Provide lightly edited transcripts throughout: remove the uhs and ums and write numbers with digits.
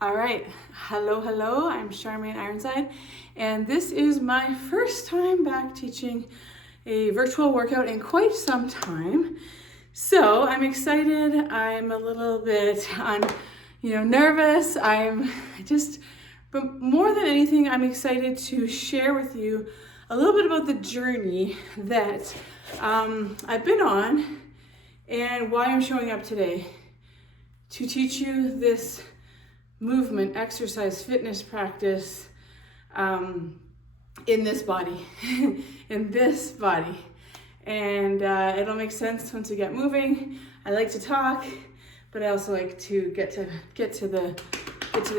All right, hello, I'm Charmaine Ironside, and this is my first time back teaching a virtual workout in quite some time. So I'm excited, I'm a little bit nervous, but more than anything, I'm excited to share with you a little bit about the journey that I've been on and why I'm showing up today to teach you this movement, exercise, fitness practice in this body, in this body. And it'll make sense once we get moving. I like to talk, but I also like to get to the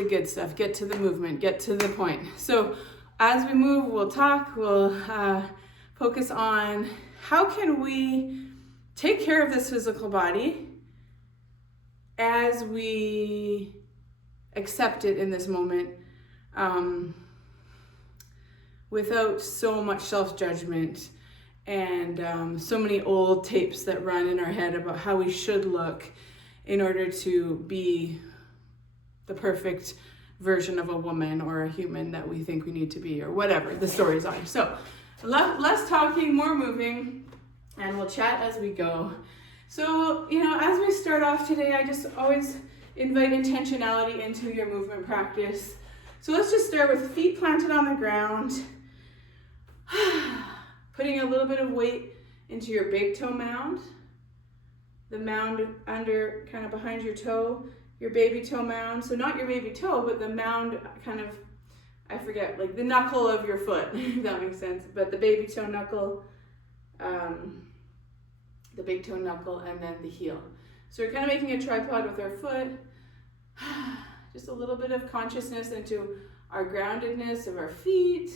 good stuff, get to the movement, get to the point. So as we move, we'll talk, we'll focus on how can we take care of this physical body as we accept it in this moment, without so much self-judgment and so many old tapes that run in our head about how we should look in order to be the perfect version of a woman or a human that we think we need to be, or whatever the stories are. So less talking, more moving, and we'll chat as we go. So, as we start off today, I just always invite intentionality into your movement practice. So let's just start with feet planted on the ground, putting a little bit of weight into your big toe mound, the mound under, kind of behind your toe, your baby toe mound. So not your baby toe, but the mound kind of, I forget, like the knuckle of your foot, if that makes sense. But the baby toe knuckle, the big toe knuckle, and then the heel. So we're kind of making a tripod with our foot. Just a little bit of consciousness into our groundedness of our feet,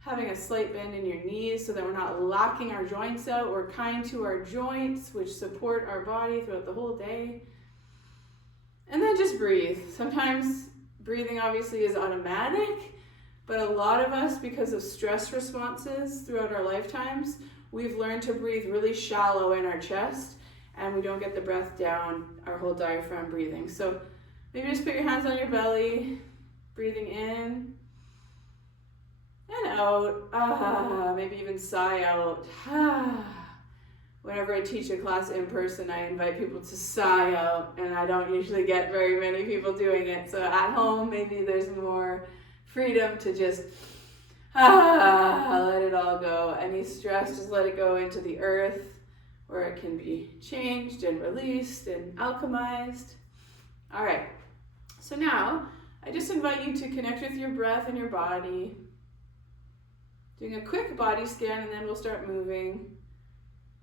having a slight bend in your knees so that we're not locking our joints out. We're kind to our joints, which support our body throughout the whole day. And then just breathe. Sometimes breathing obviously is automatic, but a lot of us, because of stress responses throughout our lifetimes, we've learned to breathe really shallow in our chest, and we don't get the breath down our whole diaphragm breathing. So maybe just put your hands on your belly, breathing in and out. Maybe even sigh out. Whenever I teach a class in person, I invite people to sigh out, and I don't usually get very many people doing it. So at home, maybe there's more freedom to just let it all go. Any stress, just let it go into the earth, where it can be changed and released and alchemized. All right, so now I just invite you to connect with your breath and your body, doing a quick body scan, and then we'll start moving.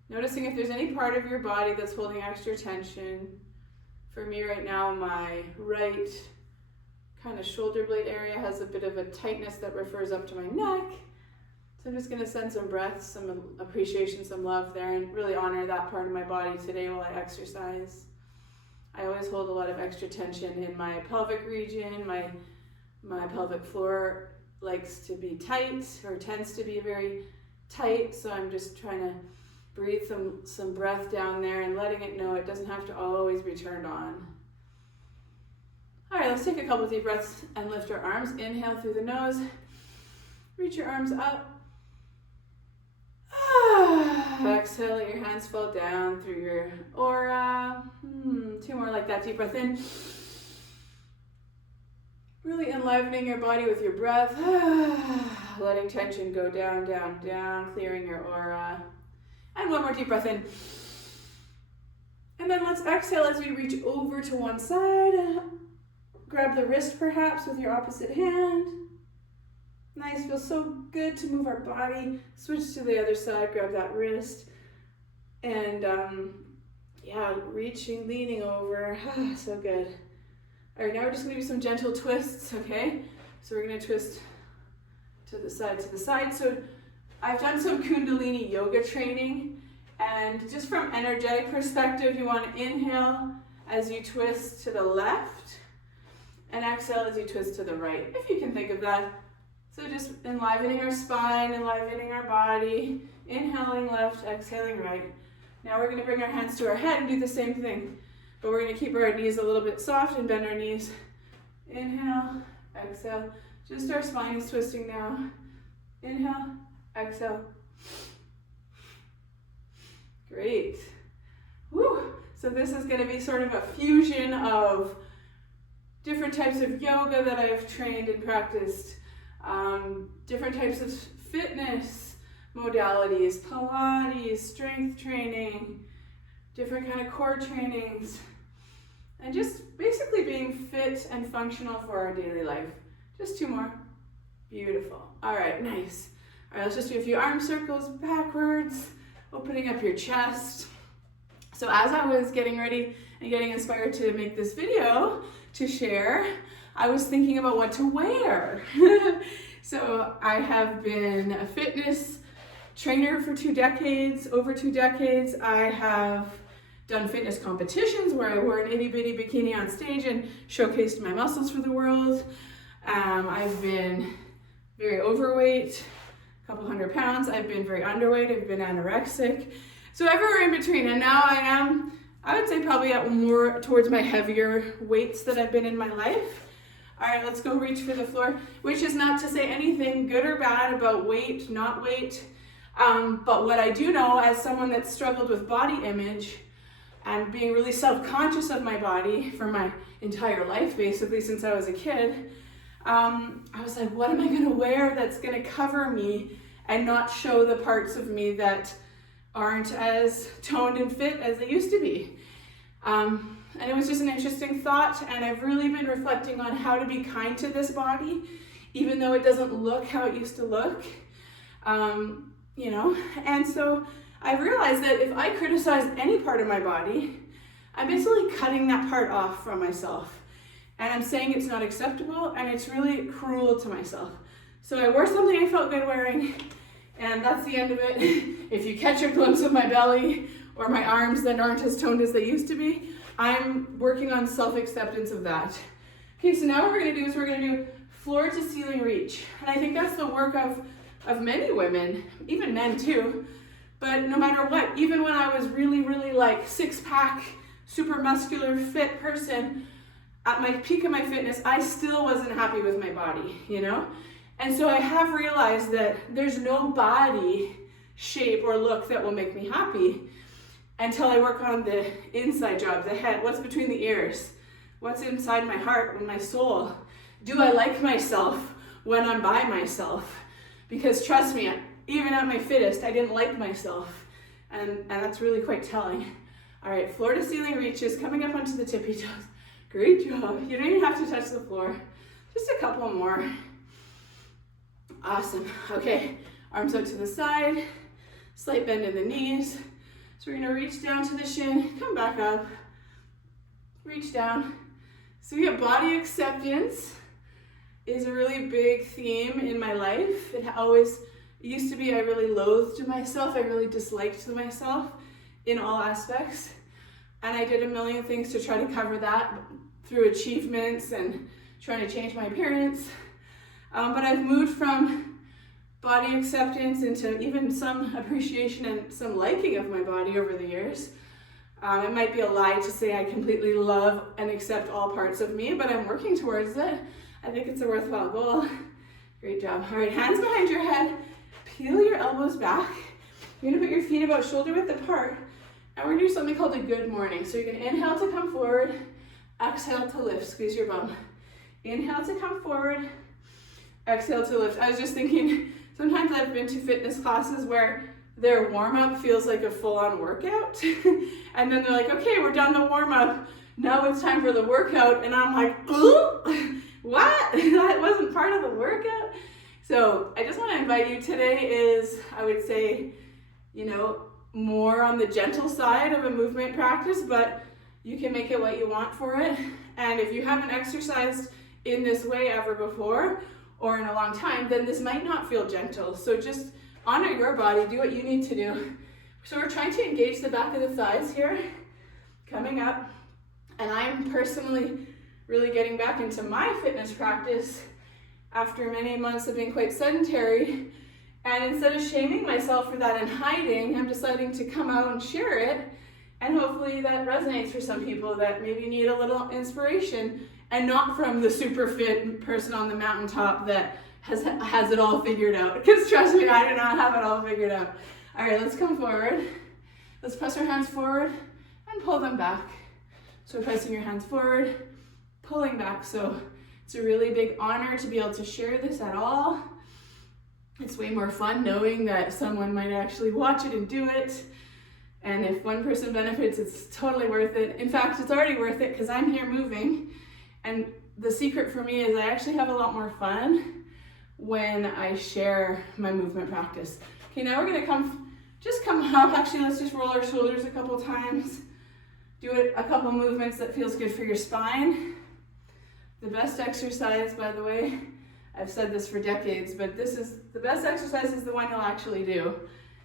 Noticing if there's any part of your body that's holding extra tension. For me right now, my right kind of shoulder blade area has a bit of a tightness that refers up to my neck. So I'm just going to send some breath, some appreciation, some love there, and really honor that part of my body today while I exercise. I always hold a lot of extra tension in my pelvic region. My pelvic floor likes to be tight, or tends to be very tight, so I'm just trying to breathe some breath down there and letting it know it doesn't have to always be turned on. All right, let's take a couple deep breaths and lift our arms. Inhale through the nose. Reach your arms up. Exhale, let your hands fall down through your aura. Two more like that. Deep breath in. Really enlivening your body with your breath. Letting tension go down, down, down. Clearing your aura. And one more deep breath in. And then let's exhale as we reach over to one side. Grab the wrist perhaps with your opposite hand. Nice, feels so good to move our body. Switch to the other side, grab that wrist. And reaching, leaning over. So good. All right, now we're just gonna do some gentle twists, okay? So we're gonna twist to the side, to the side. So I've done some Kundalini yoga training, and just from energetic perspective, you want to inhale as you twist to the left, and exhale as you twist to the right, if you can think of that. So just enlivening our spine, enlivening our body, inhaling left, exhaling right. Now we're going to bring our hands to our head and do the same thing, but we're going to keep our knees a little bit soft and bend our knees Inhale, exhale. Just our spine is twisting now. Inhale, exhale. Great. Woo. So this is going to be sort of a fusion of different types of yoga that I've trained and practiced, different types of fitness modalities, Pilates, strength training, different kind of core trainings, and just basically being fit and functional for our daily life. Just 2 more. Beautiful. All right, nice. All right, let's just do a few arm circles backwards, opening up your chest. So as I was getting ready and getting inspired to make this video to share, I was thinking about what to wear. So I have been a fitness trainer for 2 decades, over 2 decades. I have done fitness competitions where I wore an itty bitty bikini on stage and showcased my muscles for the world. I've been very overweight, a couple 100 pounds. I've been very underweight. I've been anorexic. So everywhere in between. And now I would say probably at more towards my heavier weights that I've been in my life. All right, let's go reach for the floor, which is not to say anything good or bad about weight, not weight. But what I do know as someone that's struggled with body image and being really self-conscious of my body for my entire life, basically since I was a kid, I was like, what am I gonna wear that's gonna cover me and not show the parts of me that aren't as toned and fit as they used to be? And it was just an interesting thought, and I've really been reflecting on how to be kind to this body, even though it doesn't look how it used to look, you know? And so I realized that if I criticize any part of my body, I'm basically cutting that part off from myself. And I'm saying it's not acceptable, and it's really cruel to myself. So I wore something I felt good wearing, and that's the end of it. If you catch a glimpse of my belly or my arms that aren't as toned as they used to be, I'm working on self-acceptance of that. Okay, so now what we're gonna do is we're gonna do floor to ceiling reach. And I think that's the work of many women, even men too. But no matter what, even when I was really, really like 6-pack, super muscular, fit person, at my peak of my fitness, I still wasn't happy with my body, you know? And so I have realized that there's no body shape or look that will make me happy until I work on the inside job, the head, what's between the ears, what's inside my heart and my soul. Do I like myself when I'm by myself? Because trust me, even at my fittest, I didn't like myself. And that's really quite telling. All right, floor to ceiling reaches, coming up onto the tippy toes. Great job. You don't even have to touch the floor. Just a couple more. Awesome. Okay, arms out to the side, slight bend in the knees. So we're gonna reach down to the shin, come back up, reach down. So we have body acceptance is a really big theme in my life. It used to be I really loathed myself, I really disliked myself in all aspects. And I did a million things to try to cover that through achievements and trying to change my appearance. But I've moved from body acceptance into even some appreciation and some liking of my body over the years. It might be a lie to say I completely love and accept all parts of me, but I'm working towards it. I think it's a worthwhile goal. Great job. All right, hands behind your head. Peel your elbows back. You're gonna put your feet about shoulder width apart. And we're gonna do something called a good morning. So you're gonna inhale to come forward, exhale to lift, squeeze your bum. Inhale to come forward, exhale to lift. I was just thinking, sometimes I've been to fitness classes where their warm-up feels like a full-on workout. And then they're like, okay, we're done the warm-up. Now it's time for the workout. And I'm like, ooh, what? That wasn't part of the workout? So I just want to invite you today is, I would say, you know, more on the gentle side of a movement practice, but you can make it what you want for it. And if you haven't exercised in this way ever before or in a long time, then this might not feel gentle. So just honor your body, do what you need to do. So we're trying to engage the back of the thighs here, coming up. And I'm personally really getting back into my fitness practice after many months of being quite sedentary. And instead of shaming myself for that and hiding, I'm deciding to come out and share it And hopefully that resonates for some people that maybe need a little inspiration, and not from the super fit person on the mountaintop that has it all figured out. Because trust me, I do not have it all figured out. All right, let's come forward. Let's press our hands forward and pull them back. So pressing your hands forward, pulling back. So it's a really big honor to be able to share this at all. It's way more fun knowing that someone might actually watch it and do it. And if one person benefits, it's totally worth it. In fact, it's already worth it because I'm here moving. And the secret for me is I actually have a lot more fun when I share my movement practice. Okay, now we're gonna come up. Actually, let's just roll our shoulders a couple times. Do it a couple movements that feels good for your spine. The best exercise, by the way, I've said this for decades, but the best exercise is the one you'll actually do.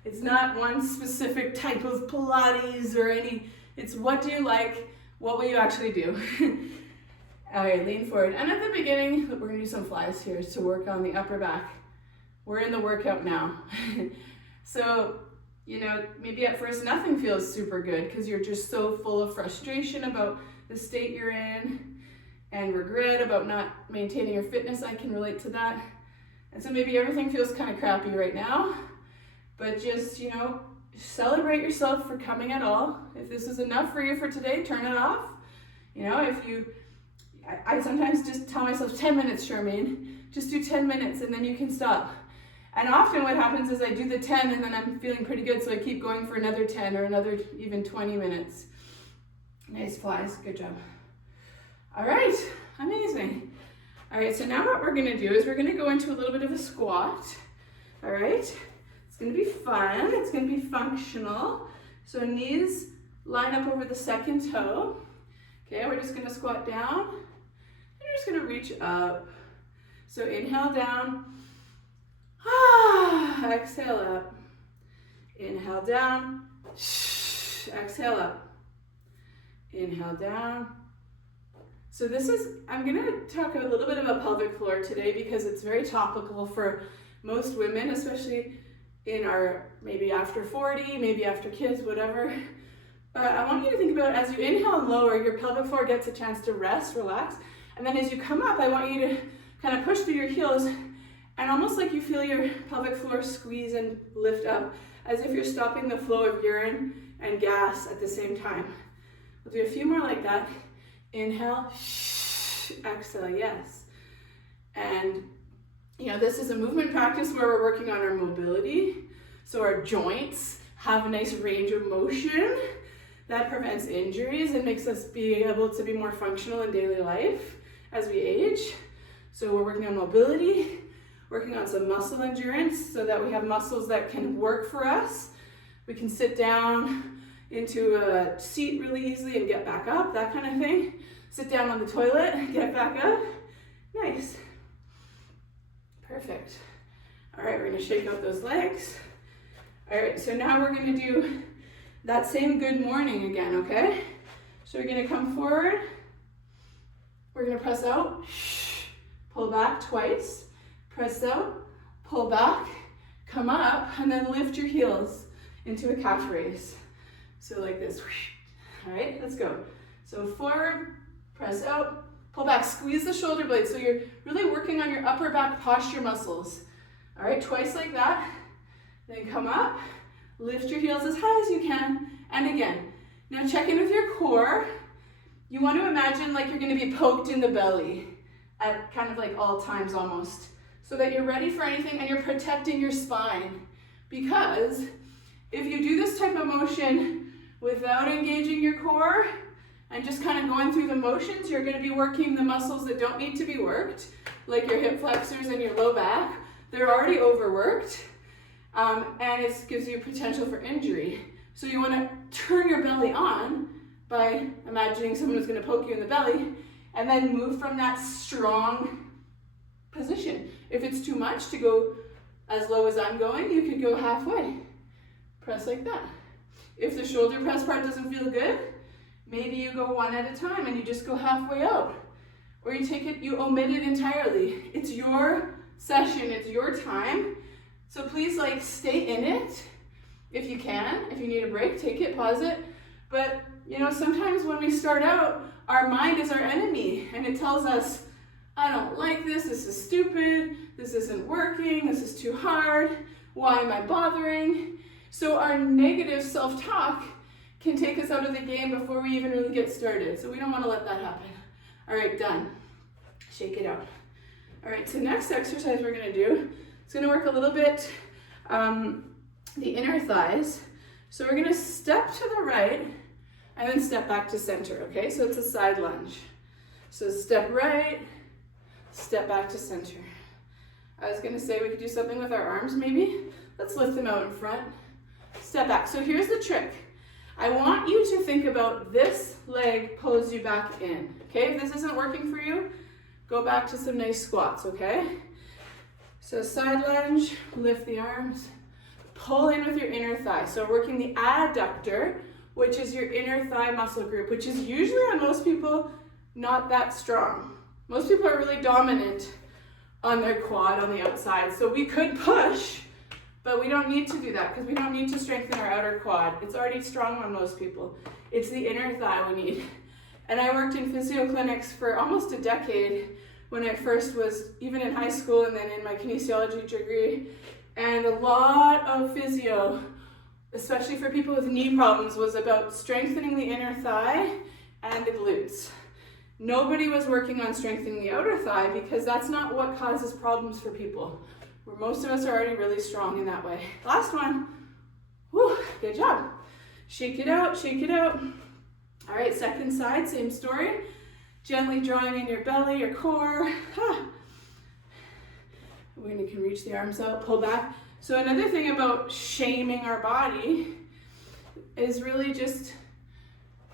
It's not one specific type of Pilates or it's what do you like, what will you actually do? All right, lean forward. And at the beginning, we're gonna do some flies here to work on the upper back. We're in the workout now. So, maybe at first nothing feels super good because you're just so full of frustration about the state you're in and regret about not maintaining your fitness. I can relate to that. And so maybe everything feels kind of crappy right now, but just, celebrate yourself for coming at all. If this is enough for you for today, turn it off. I sometimes just tell myself 10 minutes, Charmaine, just do 10 minutes and then you can stop. And often what happens is I do the 10 and then I'm feeling pretty good, so I keep going for another 10 or another even 20 minutes. Nice flies, good job. All right, amazing. All right, so now what we're gonna do is we're gonna go into a little bit of a squat. All right, it's gonna be fun, it's gonna be functional. So knees line up over the second toe. Okay, we're just gonna squat down and we're just gonna reach up. So inhale down, exhale up. Inhale down, exhale up. Inhale down. So I'm gonna talk a little bit about pelvic floor today because it's very topical for most women, especially in our, maybe after 40, maybe after kids, whatever. I want you to think about as you inhale and lower, your pelvic floor gets a chance to rest, relax. And then as you come up, I want you to kind of push through your heels and almost like you feel your pelvic floor squeeze and lift up as if you're stopping the flow of urine and gas at the same time. We'll do a few more like that. Inhale, exhale, yes. And this is a movement practice where we're working on our mobility. So our joints have a nice range of motion that prevents injuries and makes us be able to be more functional in daily life as we age. So we're working on mobility, working on some muscle endurance so that we have muscles that can work for us. We can sit down into a seat really easily and get back up, that kind of thing. Sit down on the toilet, get back up. Nice. Perfect. All right, we're gonna shake out those legs. All right, so now we're gonna do that same good morning again, okay? So we're gonna come forward. We're gonna press out, pull back twice, press out, pull back, come up, and then lift your heels into a calf raise. So like this, all right, let's go. So forward, press out, pull back, squeeze the shoulder blades. So you're really working on your upper back posture muscles. All right, twice like that. Then come up, lift your heels as high as you can, and again. Now check in with your core. You want to imagine like you're gonna be poked in the belly at kind of like all times almost, so that you're ready for anything and you're protecting your spine. Because if you do this type of motion without engaging your core and just kind of going through the motions, you're going to be working the muscles that don't need to be worked, like your hip flexors and your low back. They're already overworked, and it gives you potential for injury. So you want to turn your belly on by imagining someone who's going to poke you in the belly, and then move from that strong position. If it's too much to go as low as I'm going, you could go halfway. Press like that. If the shoulder press part doesn't feel good, maybe you go one at a time and you just go halfway out. Or you take it, you omit it entirely. It's your session, it's your time. So please stay in it if you can. If you need a break, take it, pause it. But, you know, sometimes when we start out, our mind is our enemy, and it tells us, I don't like this is stupid, this isn't working, this is too hard, why am I bothering? So our negative self-talk can take us out of the game before we even really get started. So we don't want to let that happen. All right, done. Shake it out. All right, so next exercise we're going to do, it's going to work a little bit the inner thighs. So we're going to step to the right and then step back to center, okay? So it's a side lunge. So step right, step back to center. I was going to say we could do something with our arms maybe. Let's lift them out in front. Step back. So here's the trick. I want you to think about this leg pulls you back in, okay? If this isn't working for you, go back to some nice squats, okay? So side lunge, lift the arms, pull in with your inner thigh. So working the adductor, which is your inner thigh muscle group, which is usually on most people not that strong. Most people are really dominant on their quad on the outside. So we could push, but we don't need to do that because we don't need to strengthen our outer quad. It's already strong on most people. It's the inner thigh we need. And I worked in physio clinics for almost a decade when I first was even in high school and then in my kinesiology degree. And a lot of physio, especially for people with knee problems, was about strengthening the inner thigh and the glutes. Nobody was working on strengthening the outer thigh because that's not what causes problems for people. Where most of us are already really strong in that way. Last one. Whew, good job. Shake it out, shake it out. All right, second side, same story. Gently drawing in your belly, your core. When you can reach the arms out, pull back. So another thing about shaming our body is really just,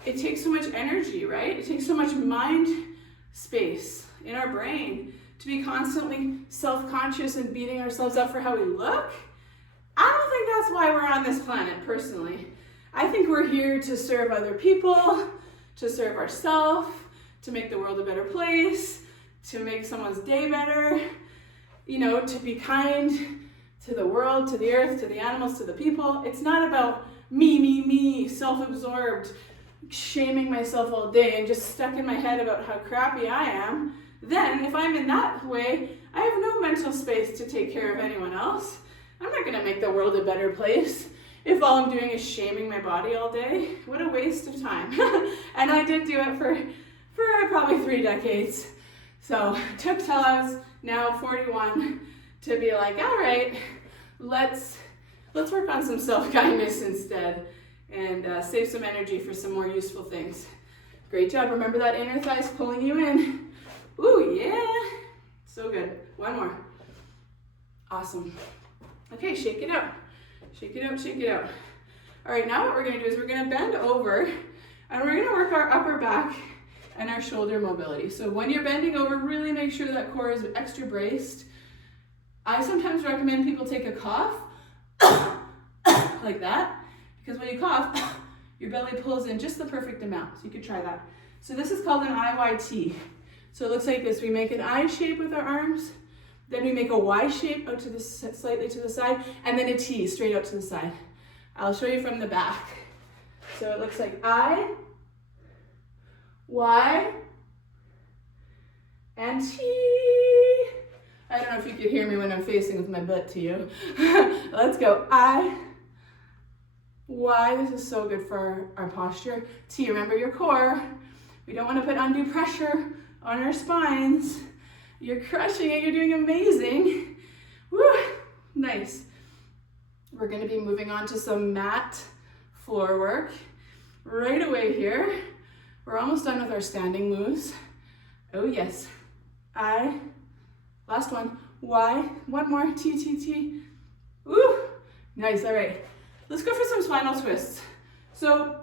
it takes so much energy, right? It takes so much mind space in our brain to be constantly self-conscious and beating ourselves up for how we look. I don't think that's why we're on this planet, personally. I think we're here to serve other people, to serve ourselves, to make the world a better place, to make someone's day better, you know, to be kind to the world, to the earth, to the animals, to the people. It's not about me, self-absorbed, shaming myself all day and just stuck in my head about how crappy I am. Then, if I'm in that way, I have no mental space to take care of anyone else. I'm not gonna make the world a better place if all I'm doing is shaming my body all day. What a waste of time. And I did do it for probably 3 decades. So it took till I was now 41 to be like, all right, let's work on some self-kindness instead and save some energy for some more useful things. Great job. Remember that inner thigh's pulling you in. Ooh, yeah. So good. One more. Awesome. Okay, shake it out. Shake it out, shake it out. All right, now what we're gonna do is we're gonna bend over and we're gonna work our upper back and our shoulder mobility. So when you're bending over, really make sure that core is extra braced. I sometimes recommend people take a cough like that, because when you cough, your belly pulls in just the perfect amount. So you could try that. So this is called an IYT. So it looks like this. We make an I shape with our arms, then we make a Y shape out to the slightly to the side, and then a T straight out to the side. I'll show you from the back. So it looks like I, Y, and T. I don't know if you could hear me when I'm facing with my butt to you. Let's go. I, Y. This is so good for our posture. T, remember your core. We don't want to put undue pressure on our spines. You're crushing it. You're doing amazing. Woo, nice. We're going to be moving on to some mat floor work right away here. We're almost done with our standing moves. Oh yes. I, last one. Y, one more. T, T, T. Woo, nice. All right. Let's go for some spinal twists. So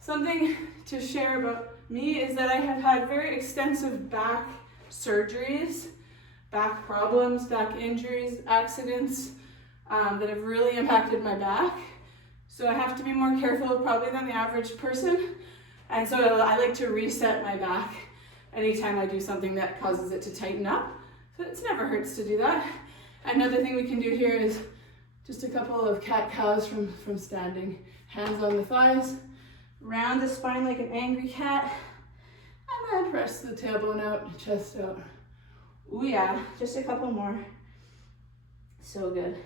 something to share about me is that I have had very extensive back surgeries, back problems, back injuries, accidents that have really impacted my back. So I have to be more careful probably than the average person. And so I like to reset my back anytime I do something that causes it to tighten up. So it never hurts to do that. Another thing we can do here is just a couple of cat-cows from standing. Hands on the thighs, Round the spine like an angry cat. And then press the tailbone out, chest out. Ooh yeah, just a couple more. So good.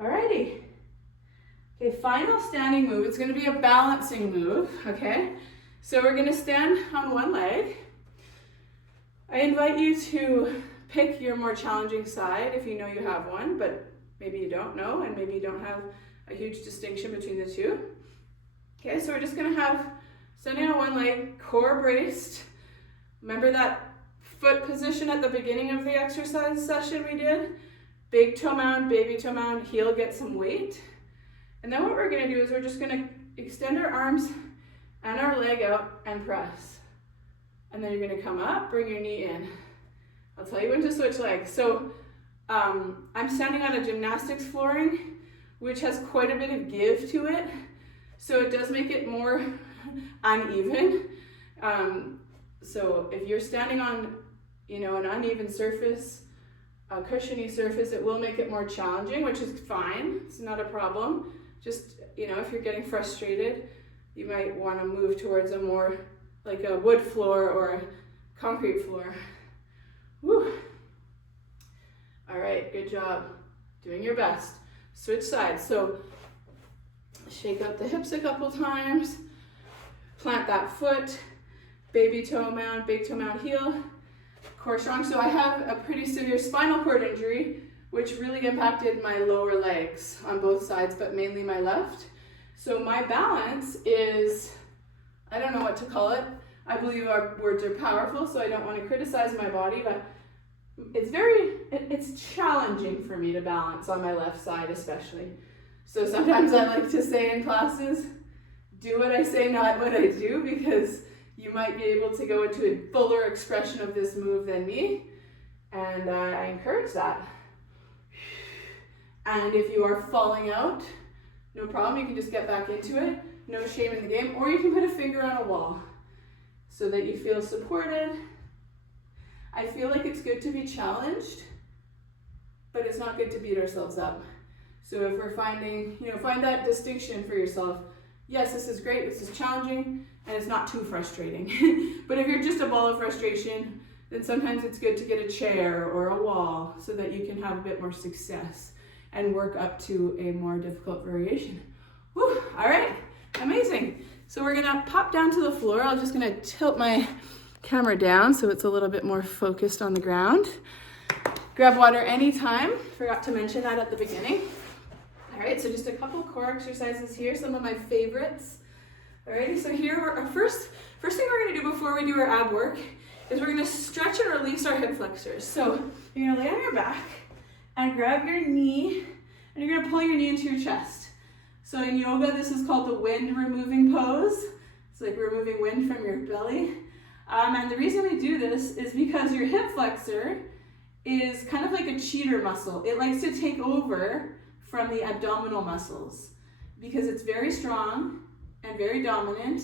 Alrighty. Okay, final standing move. It's gonna be a balancing move, okay? So we're gonna stand on one leg. I invite you to pick your more challenging side if you know you have one, but maybe you don't know, and maybe you don't have a huge distinction between the two. Okay, so we're just gonna have standing on one leg, core braced. Remember that foot position at the beginning of the exercise session we did? Big toe mound, baby toe mound, heel get some weight. And then what we're gonna do is we're just gonna extend our arms and our leg out and press. And then you're gonna come up, bring your knee in. I'll tell you when to switch legs. So I'm standing on a gymnastics flooring, which has quite a bit of give to it. So it does make it more uneven. So if you're standing on, an uneven surface, a cushiony surface, it will make it more challenging, which is fine. It's not a problem. Just, if you're getting frustrated, you might want to move towards a more like a wood floor or a concrete floor. Woo. All right, good job. Doing your best. Switch sides. So shake out the hips a couple times. Plant that foot. Baby toe mound, big toe mound, heel. Core strong. So I have a pretty severe spinal cord injury, which really impacted my lower legs on both sides, but mainly my left. So my balance is, I don't know what to call it. I believe our words are powerful, so I don't want to criticize my body, but it's challenging for me to balance on my left side especially. So sometimes I like to say in classes, do what I say, not what I do, because you might be able to go into a fuller expression of this move than me, and I encourage that. And if you are falling out, no problem, you can just get back into it. No shame in the game, or you can put a finger on a wall so that you feel supported. I feel like it's good to be challenged, but it's not good to beat ourselves up. So if we're finding, find that distinction for yourself. Yes, this is great, this is challenging, and it's not too frustrating. But if you're just a ball of frustration, then sometimes it's good to get a chair or a wall so that you can have a bit more success and work up to a more difficult variation. Whew, all right, amazing. So we're gonna pop down to the floor. I'm just gonna tilt my camera down so it's a little bit more focused on the ground. Grab water anytime. Forgot to mention that at the beginning. All right, so just a couple core exercises here, some of my favorites. Alrighty, so here our first thing we're gonna do before we do our ab work is we're gonna stretch and release our hip flexors. So you're gonna lay on your back and grab your knee, and you're gonna pull your knee into your chest. So in yoga, this is called the wind removing pose. It's like removing wind from your belly. And the reason we do this is because your hip flexor is kind of like a cheater muscle. It likes to take over from the abdominal muscles because it's very strong and very dominant.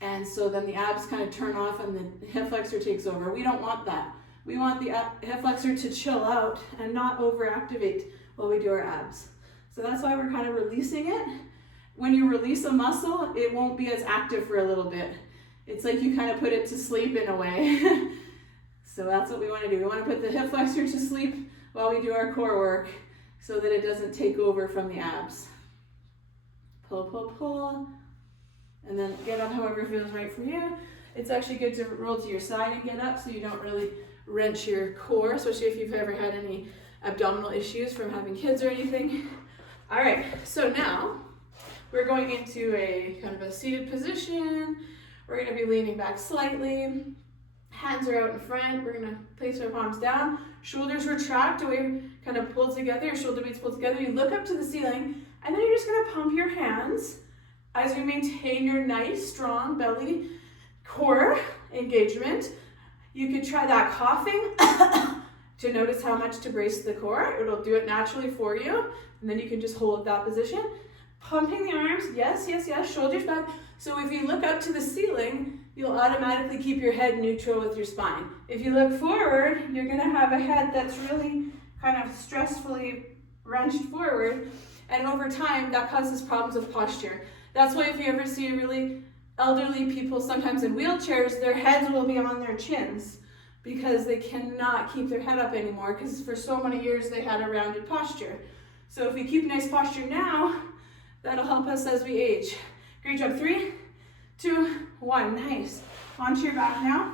And so then the abs kind of turn off and the hip flexor takes over. We don't want that. We want the hip flexor to chill out and not overactivate while we do our abs. So that's why we're kind of releasing it. When you release a muscle, it won't be as active for a little bit. It's like you kind of put it to sleep in a way. So that's what we want to do. We want to put the hip flexor to sleep while we do our core work so that it doesn't take over from the abs. Pull, pull, pull. And then get up however feels right for you. It's actually good to roll to your side and get up so you don't really wrench your core, especially if you've ever had any abdominal issues from having kids or anything. All right, so now we're going into a kind of a seated position. We're gonna be leaning back slightly. Hands are out in front. We're gonna place our palms down. Shoulders retract away, kind of pull together. Your shoulder blades pull together. You look up to the ceiling, and then you're just gonna pump your hands as you maintain your nice, strong belly core engagement. You could try that coughing to notice how much to brace the core. It'll do it naturally for you. And then you can just hold that position. Pumping the arms, yes, yes, yes, shoulders back. So if you look up to the ceiling, you'll automatically keep your head neutral with your spine. If you look forward, you're gonna have a head that's really kind of stressfully wrenched forward. And over time, that causes problems with posture. That's why if you ever see really elderly people, sometimes in wheelchairs, their heads will be on their chins because they cannot keep their head up anymore because for so many years they had a rounded posture. So if we keep nice posture now, that'll help us as we age. Great job. 3, 2, 1. Nice. Onto your back now.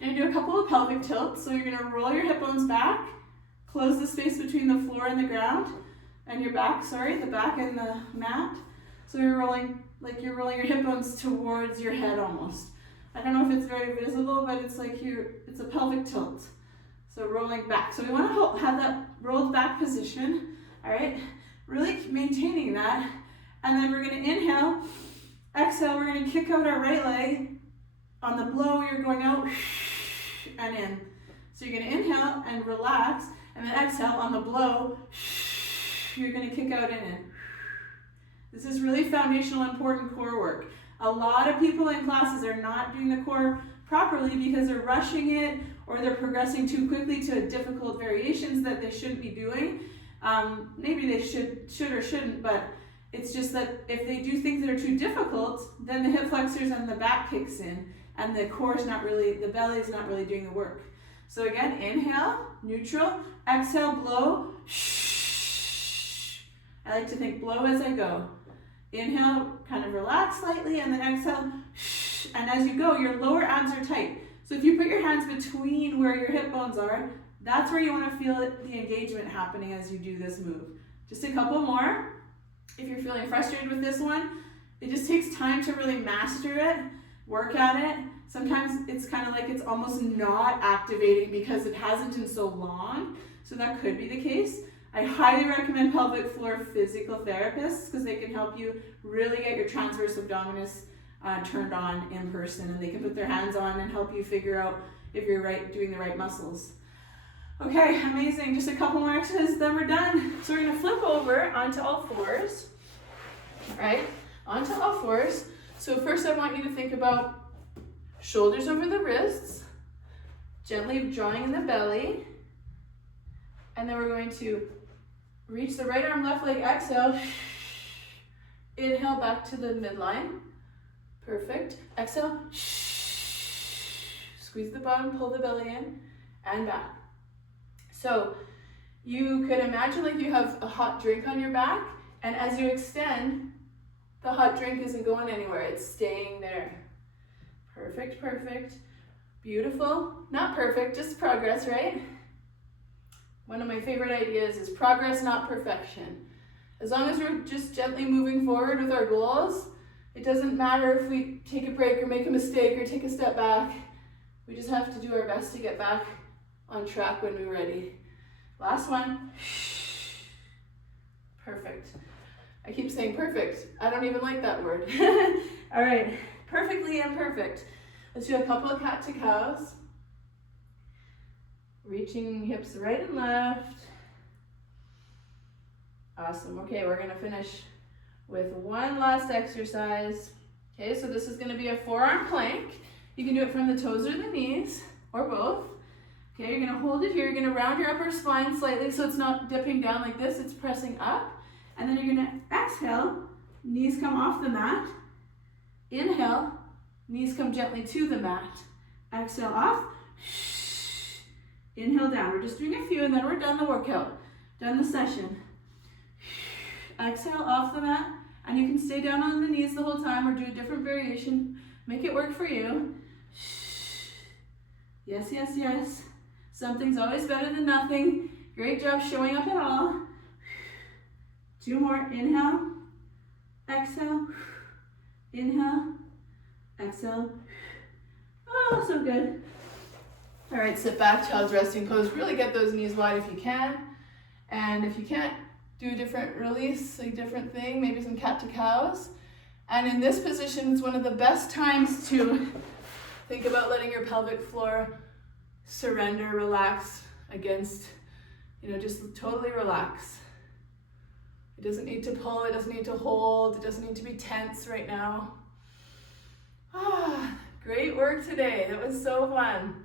And do a couple of pelvic tilts. So you're going to roll your hip bones back, close the space between the floor and the ground, and your back, the back and the mat. So you're rolling, like you're rolling your hip bones towards your head almost. I don't know if it's very visible, but it's like it's a pelvic tilt. So rolling back. So we want to have that rolled back position. All right, really maintaining that. And then we're going to inhale, exhale, we're going to kick out our right leg. On the blow, you're going out and in. So you're going to inhale and relax, and then exhale on the blow, you're going to kick out and in. This is really foundational, important core work. A lot of people in classes are not doing the core properly because they're rushing it or they're progressing too quickly to difficult variations that they shouldn't be doing. Maybe they should or shouldn't, but it's just that if they do things that are too difficult, then the hip flexors and the back kicks in and the belly is not really doing the work. So again, inhale, neutral, exhale, blow, I like to think blow as I go. Inhale, kind of relax slightly, and then exhale, and as you go, your lower abs are tight. So if you put your hands between where your hip bones are, that's where you want to feel the engagement happening as you do this move. Just a couple more. If you're feeling frustrated with this one, it just takes time to really master it, work at it. Sometimes it's kind of like it's almost not activating because it hasn't in so long, so that could be the case. I highly recommend pelvic floor physical therapists because they can help you really get your transverse abdominis turned on in person, and they can put their hands on and help you figure out if you're doing the right muscles. Okay, amazing. Just a couple more exercises, then we're done. So we're going to flip over onto all fours. All right, onto all fours. So first I want you to think about shoulders over the wrists, gently drawing in the belly, and then we're going to reach the right arm, left leg, exhale. Inhale back to the midline. Perfect. Exhale. Squeeze the bottom, pull the belly in, and back. So you could imagine like you have a hot drink on your back, and as you extend, the hot drink isn't going anywhere. It's staying there. Perfect, perfect. Beautiful. Not perfect, just progress, right? One of my favorite ideas is progress, not perfection. As long as we're just gently moving forward with our goals, it doesn't matter if we take a break or make a mistake or take a step back. We just have to do our best to get back on track when we're ready. Last one. Perfect. I keep saying perfect. I don't even like that word. All right, perfectly imperfect. Let's do a couple of cat to cows. Reaching hips right and left. Awesome. Okay, we're gonna finish with one last exercise. Okay, so this is gonna be a forearm plank. You can do it from the toes or the knees, or both. Okay, you're gonna hold it here. You're gonna round your upper spine slightly so it's not dipping down like this, it's pressing up. And then you're gonna exhale, knees come off the mat. Inhale, knees come gently to the mat. Exhale off. Inhale down. We're just doing a few and then we're done the workout, done the session. Exhale off the mat, and you can stay down on the knees the whole time or do a different variation. Make it work for you. Yes, yes, yes. Something's always better than nothing. Great job showing up at all. 2 more. Inhale, exhale, inhale, exhale. Oh, so good. All right, sit back, child's resting pose. Really get those knees wide if you can. And if you can't, do a different release, a different thing, maybe some cat to cows. And in this position, it's one of the best times to think about letting your pelvic floor surrender, relax against, just totally relax. It doesn't need to pull, it doesn't need to hold, it doesn't need to be tense right now. Great work today. That was so fun.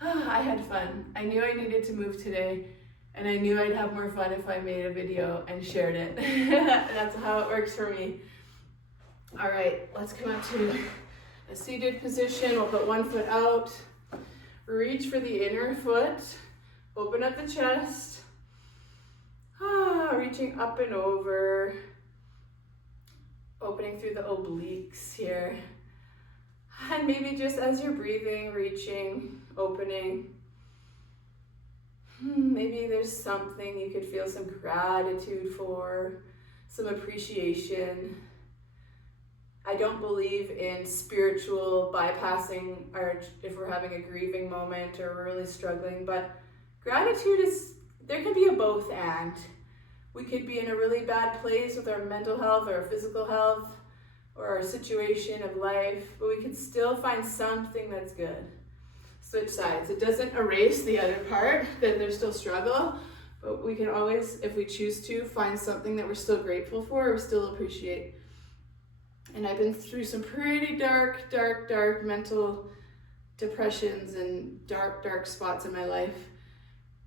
I had fun. I knew I needed to move today, and I knew I'd have more fun if I made a video and shared it. That's how it works for me. All right, let's come up to a seated position. We'll put one foot out. Reach for the inner foot. Open up the chest. Reaching up and over. Opening through the obliques here. And maybe just as you're breathing, reaching, opening. Maybe there's something you could feel some gratitude for, some appreciation. I don't believe in spiritual bypassing or if we're having a grieving moment or we're really struggling, but gratitude is, there can be a both and. We could be in a really bad place with our mental health or our physical health or our situation of life, but we can still find something that's good. Switch sides. It doesn't erase the other part, that there's still struggle, but we can always, if we choose to, find something that we're still grateful for or still appreciate. And I've been through some pretty dark mental depressions and dark spots in my life.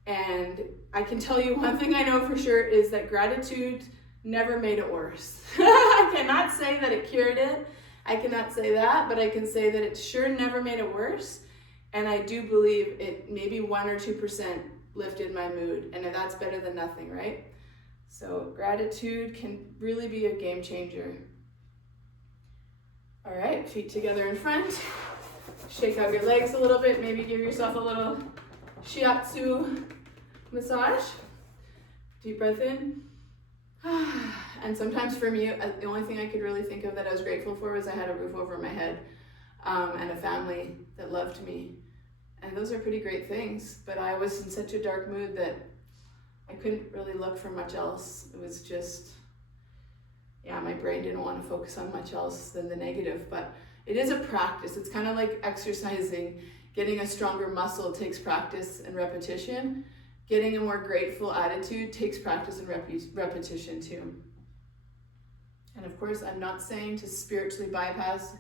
And I can tell you one thing I know for sure is that gratitude never made it worse. I cannot say that it cured it. I cannot say that, but I can say that it sure never made it worse. And I do believe it maybe 1 or 2% lifted my mood. And that's better than nothing, right? So gratitude can really be a game changer. All right, feet together in front. Shake out your legs a little bit. Maybe give yourself a little shiatsu massage. Deep breath in. And sometimes for me, the only thing I could really think of that I was grateful for was I had a roof over my head and a family that loved me. And those are pretty great things, but I was in such a dark mood that I couldn't really look for much else. It was just, my brain didn't want to focus on much else than the negative, but it is a practice. It's kind of like exercising. Getting a stronger muscle takes practice and repetition. Getting a more grateful attitude takes practice and repetition too. And of course, I'm not saying to spiritually bypass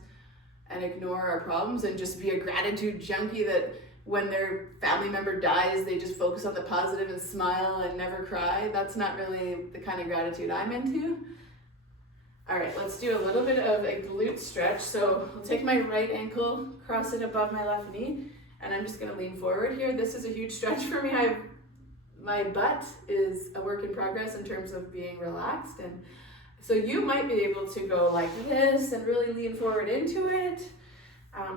and ignore our problems and just be a gratitude junkie that when their family member dies, they just focus on the positive and smile and never cry. That's not really the kind of gratitude I'm into. All right, let's do a little bit of a glute stretch. So I'll take my right ankle, cross it above my left knee, and I'm just gonna lean forward here. This is a huge stretch for me. My butt is a work in progress in terms of being relaxed. And so you might be able to go like this and really lean forward into it.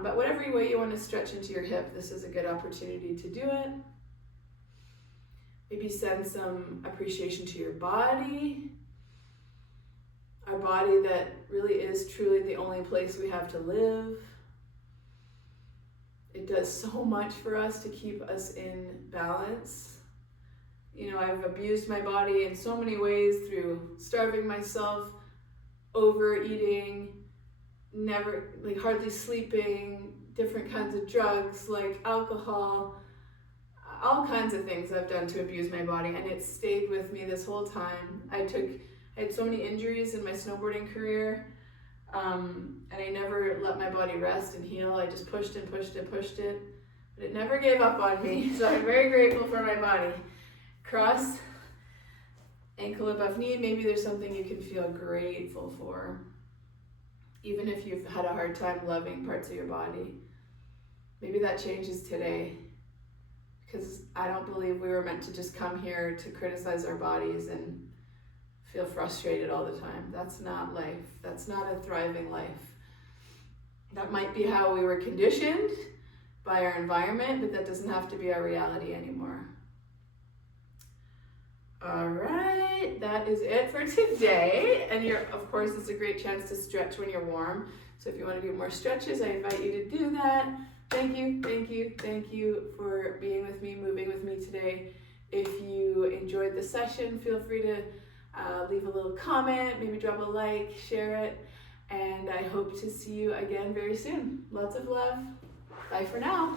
But whatever way you want to stretch into your hip, this is a good opportunity to do it. Maybe send some appreciation to your body. Our body that really is truly the only place we have to live. It does so much for us to keep us in balance. I've abused my body in so many ways through starving myself, overeating, hardly sleeping, different kinds of drugs like alcohol, all kinds of things I've done to abuse my body, and it stayed with me this whole time. I had so many injuries in my snowboarding career, and I never let my body rest and heal. I just pushed it, but it never gave up on me, so I'm very grateful for my body. Cross, ankle above knee. Maybe there's something you can feel grateful for, even if you've had a hard time loving parts of your body. Maybe that changes today, because I don't believe we were meant to just come here to criticize our bodies and feel frustrated all the time. That's not life. That's not a thriving life. That might be how we were conditioned by our environment, but that doesn't have to be our reality anymore. All right, that is it for today. And of course, it's a great chance to stretch when you're warm. So if you want to do more stretches, I invite you to do that. Thank you for being with me, moving with me today. If you enjoyed the session, feel free to leave a little comment, maybe drop a like, share it. And I hope to see you again very soon. Lots of love. Bye for now.